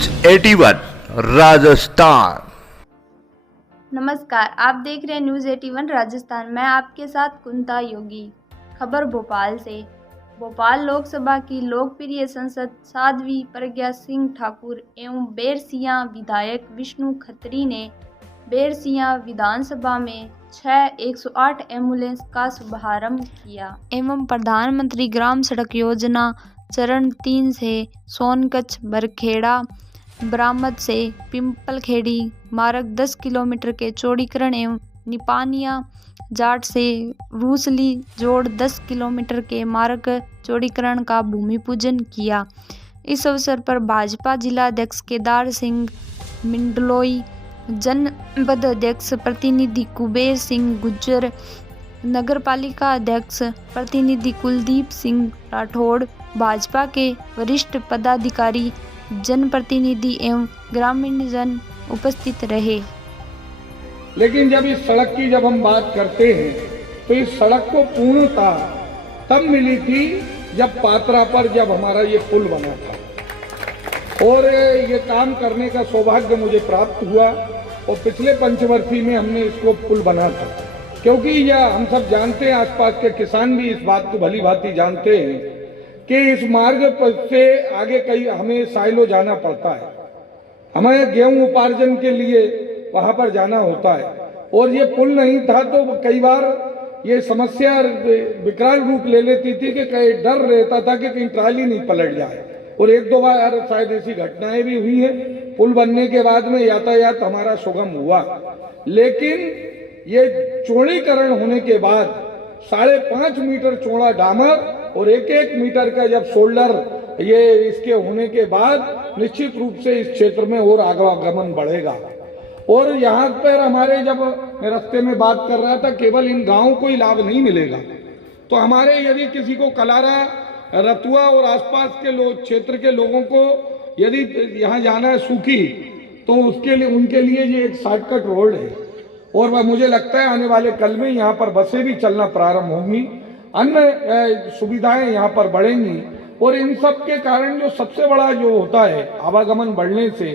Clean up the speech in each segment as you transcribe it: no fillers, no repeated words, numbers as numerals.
News 81 Rajasthan. नमस्कार, आप देख रहे हैं न्यूज़ 81 राजस्थान। मैं आपके साथ कुंता योगी। खबर भोपाल से। भोपाल लोकसभा की लोकप्रिय सांसद साध्वी प्रज्ञा सिंह ठाकुर एवं बैरसिया विधायक विष्णु खत्री ने बैरसिया विधानसभा में 6 108 एम्बुलेंस का शुभारंभ किया एवं प्रधानमंत्री ग्राम सड़क योजना चरण 3 से सोनकच्छ बरखेड़ा बरामद से पिंपलखेड़ी मार्ग 10 किलोमीटर के चौड़ीकरण एवं निपानिया जाट से रूसली जोड़ 10 किलोमीटर के मार्ग चौड़ीकरण का भूमि पूजन किया। इस अवसर पर भाजपा जिला अध्यक्ष केदार सिंह मिंडलोई, जनपद अध्यक्ष प्रतिनिधि कुबेर सिंह गुज्जर, नगरपालिका अध्यक्ष प्रतिनिधि कुलदीप सिंह राठौड़, भाजपा के वरिष्ठ पदाधिकारी, जनप्रतिनिधि एवं ग्रामीण जन उपस्थित रहे। लेकिन जब इस सड़क की हम बात करते हैं तो इस सड़क को पूर्णता तब मिली थी जब पात्रा पर जब हमारा ये पुल बना था और ये काम करने का सौभाग्य मुझे प्राप्त हुआ और पिछले पंचवर्षीय में हमने इसको पुल बना था। क्योंकि यह हम सब जानते हैं, आसपास के किसान भी इस बात को भली भांति जानते हैं कि इस मार्ग पर से आगे कई हमें साइलो जाना पड़ता है, हमें गेहूं उपार्जन के लिए वहां पर जाना होता है और ये पुल नहीं था तो कई बार ये समस्या विकराल रूप ले लेती थी कि कहीं डर रहता था कि कहीं ट्राली नहीं पलट जाए और एक दो बार शायद ऐसी घटनाएं भी हुई है। पुल बनने के बाद में यातायात हमारा सुगम हुआ, लेकिन ये चौड़ीकरण होने के बाद 5.5 मीटर चौड़ा डामर और 1-1 मीटर का जब शोल्डर ये इसके होने के बाद निश्चित रूप से इस क्षेत्र में और आवागमन बढ़ेगा। और यहाँ पर हमारे जब मैं रास्ते में बात कर रहा था, केवल इन गांवों को ही लाभ नहीं मिलेगा, तो हमारे यदि किसी को कलारा, रतुआ और आसपास के लोग क्षेत्र के लोगों को यदि यहाँ जाना है सूखी, तो उसके लिए उनके लिए ये एक शॉर्टकट रोड है और वह मुझे लगता है आने वाले कल में यहाँ पर बसें भी चलना प्रारंभ होंगी, अन्य सुविधाएं यहाँ पर बढ़ेंगी और इन सब के कारण जो सबसे बड़ा जो होता है आवागमन बढ़ने से,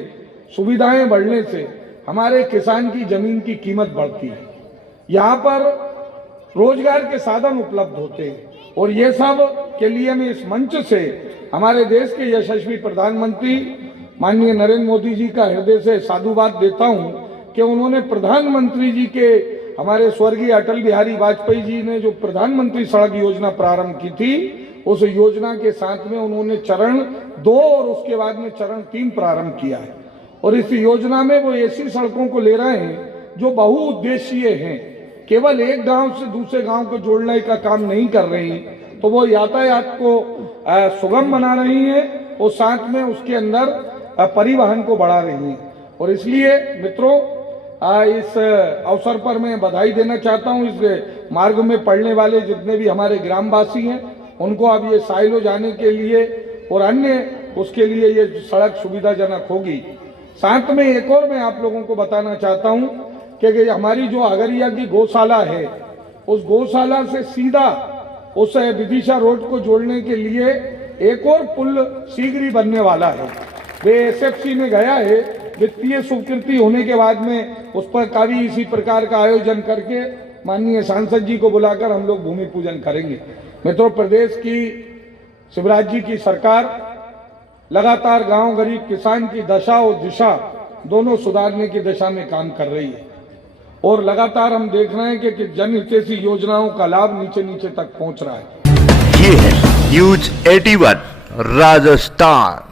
सुविधाएं बढ़ने से हमारे किसान की जमीन की कीमत बढ़ती है, यहाँ पर रोजगार के साधन उपलब्ध होते हैं और ये सब के लिए मैं इस मंच से हमारे देश के यशस्वी प्रधानमंत्री माननीय नरेंद्र मोदी जी का हृदय से साधुवाद देता हूँ कि उन्होंने प्रधानमंत्री जी के हमारे स्वर्गीय अटल बिहारी वाजपेयी जी ने जो प्रधानमंत्री सड़क योजना प्रारंभ की थी, उस योजना के साथ में उन्होंने चरण 2 और उसके बाद में चरण 3 प्रारंभ किया है और इस योजना में वो ऐसी सड़कों को ले रहे हैं जो बहुउद्देशीय हैं, केवल एक गांव से दूसरे गांव को जोड़ने का काम नहीं कर रही, तो वो यातायात को सुगम बना रही है और साथ में उसके अंदर परिवहन को बढ़ा रही है। और इसलिए मित्रों, इस अवसर पर मैं बधाई देना चाहता हूं इस मार्ग में पड़ने वाले जितने भी हमारे ग्रामवासी हैं, उनको अब ये साइलो जाने के लिए और अन्य उसके लिए ये सड़क सुविधाजनक होगी। साथ में एक और मैं आप लोगों को बताना चाहता हूं कि हमारी जो आगरिया की गौशाला है, उस गौशाला से सीधा उस विदिशा रोड को जोड़ने के लिए एक और पुल शीघ्र ही बनने वाला है। वे एसएफसी में गया है, वित्तीय स्वीकृति होने के बाद में उस पर काफी इसी प्रकार का आयोजन करके माननीय सांसद जी को बुलाकर हम लोग भूमि पूजन करेंगे। मित्रों, प्रदेश की शिवराज जी की सरकार लगातार गांव गरीब किसान की दशा और दिशा दोनों सुधारने की दिशा में काम कर रही है और लगातार हम देख रहे हैं कि जनहितैषी योजनाओं का लाभ नीचे नीचे तक पहुंच रहा है। ये है न्यूज 81 राजस्थान।